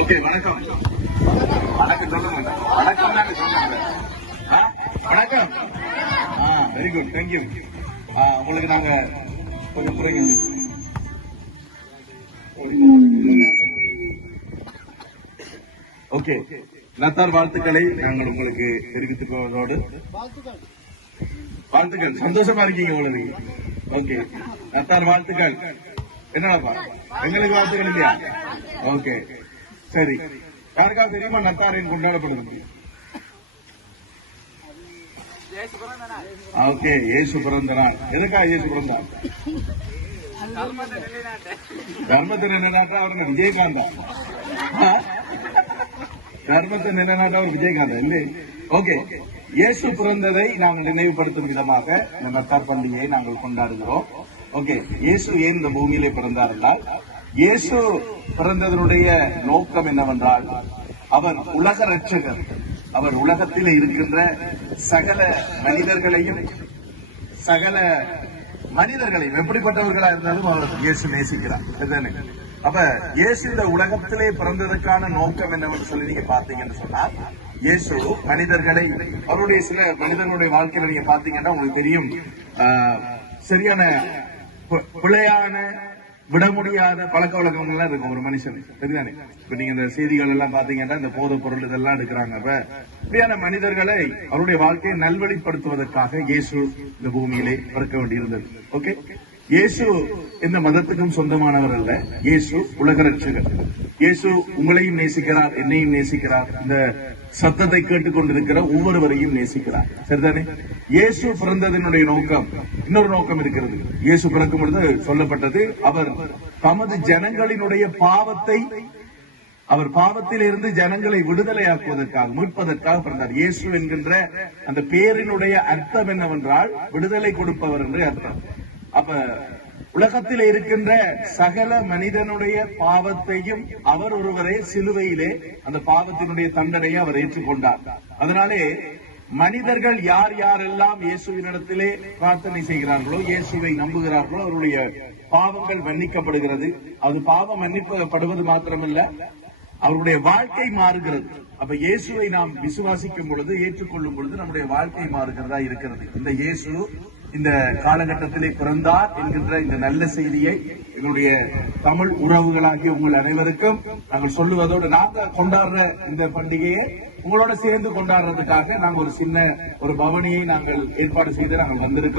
Okay, வணக்கம். வணக்கம் சொல்லுங்க. வணக்கம் தாங்க சொன்னாங்க. வணக்கம். Very good, thank you. உங்களுக்கு நாங்க கொஞ்சம் குறைங்க. ஓகே, நத்தார் வாழ்த்துக்களை நாங்கள் உங்களுக்கு தெரிவித்துக் கொள்வதோடு வாழ்த்துக்கள். சந்தோஷமா இருக்கீங்க உங்களுக்கு. ஓகே, நத்தார் வாழ்த்துக்கள். என்னப்பா எங்களுக்கு வாழ்த்துக்கள் இல்லையா? ஓகே, சரி. யாருக்காவது தெரியுமா நத்தாரின் கொண்டாடப்படுது? ஓகே, இயேசு பிறந்த நாள். எதுக்கா இயேசு பிறந்தார்? தர்மத்தை நிலைநாட்ட அவருங்க விஜயகாந்தா. தர்மத்தை நிலைநாட்ட அவர் விஜயகாந்தா இல்லை. ஓகே, இயேசு பிறந்ததை நாங்கள் நினைவுபடுத்தும் விதமாக இந்த நத்தார் பண்டிகையை நாங்கள் கொண்டாடுகிறோம். ஓகே, இயேசு ஏன் இந்த பூமியிலே பிறந்தார் என்றால், இயேசு பிறந்ததனுடைய நோக்கம் என்னவென்றால், அவர் உலக ரட்சகர். அவர் உலகத்தில் இருக்கின்ற சகல மனிதர்களையும் எப்படிப்பட்டவர்களா இருந்தாலும் அவர் இயேசு நேசிக்கிறார். அப்ப இயேசு இந்த உலகத்திலே பிறந்ததற்கான நோக்கம் என்னவென்று சொல்லி நீங்க பாத்தீங்கன்னு சொன்னால், இயேசு மனிதர்களை அவருடைய சில மனிதர்களுடைய வாழ்க்கையில நீங்க பாத்தீங்கன்னா உங்களுக்கு தெரியும், சரியான பிழையான விட முடியாத பழக்க வழக்கங்கள் எல்லாம் இருக்கும் ஒரு மனுஷன். சரிதானே? இப்ப நீங்க இந்த செய்திகள் எல்லாம் பாத்தீங்கன்னா இந்த போதைப் பொருள் இதெல்லாம் எடுக்கிறாங்க. அப்ப இப்படியான மனிதர்களை அவருடைய வாழ்க்கையை நல்வழிப்படுத்துவதற்காக இயேசு இந்த பூமியிலே பிறக்க வேண்டியிருந்தது. ஓகே, இயேசு எந்த மதத்துக்கும் சொந்தமானவர் அல்ல. இயேசு உலக ரட்சகர். இயேசு உங்களையும் நேசிக்கிறார், என்னையும் நேசிக்கிறார், இந்த சத்தத்தை கேட்டுக் கொண்டிருக்கிற ஒவ்வொருவரையும் நேசிக்கிறார். சரிதானே? இயேசு பிறந்ததனுடைய நோக்கம், இன்னொரு நோக்கம் இருக்கிறது. இயேசு பிறக்கும் பொழுது சொல்லப்பட்டது, அவர் தமது ஜனங்களினுடைய பாவத்திலிருந்து ஜனங்களை விடுதலையாக்குவதற்காக, மீட்பதற்காக பிறந்தார். இயேசு என்கின்ற அந்த பேரினுடைய அர்த்தம் என்னவென்றால் விடுதலை கொடுப்பவர் என்று அர்த்தம். அப்ப உலகத்தில் இருக்கின்ற சகல மனிதனுடைய பாவத்தையும் அவர் ஒருவரே சிலுவையிலே அந்த பாவத்தினுடைய தண்டனையை அவர் ஏற்றுக்கொண்டார். அதனாலே மனிதர்கள் யார் யாரெல்லாம் இயேசுவினிடத்திலே பிரார்த்தனை செய்கிறார்களோ, இயேசுவை நம்புகிறார்களோ, அவருடைய பாவங்கள் மன்னிக்கப்படுகிறது. அது பாவம் மன்னிக்கப்படுவது மாத்திரமல்ல, அவருடைய வாழ்க்கை மாறுகிறது. அப்ப இயேசுவை நாம் விசுவாசிக்கும் பொழுது, ஏற்றுக்கொள்ளும் பொழுது நம்முடைய வாழ்க்கை மாறுகிறதா இருக்கிறது. இந்த இயேசு இந்த காலகட்டத்திலே பிறந்தார் என்கின்ற இந்த நல்ல செய்தியை எங்களுடைய தமிழ் உறவுகளாகிய உங்கள் அனைவருக்கும் நாங்கள் சொல்லுவதோடு, நாங்கள் கொண்டாடுற இந்த பண்டிகையை உங்களோட சேர்ந்து கொண்டாடுறதுக்காக நாங்கள் ஒரு சின்ன ஒரு பவனியை நாங்கள் ஏற்பாடு செய்து நாங்கள் வந்திருக்கோம்.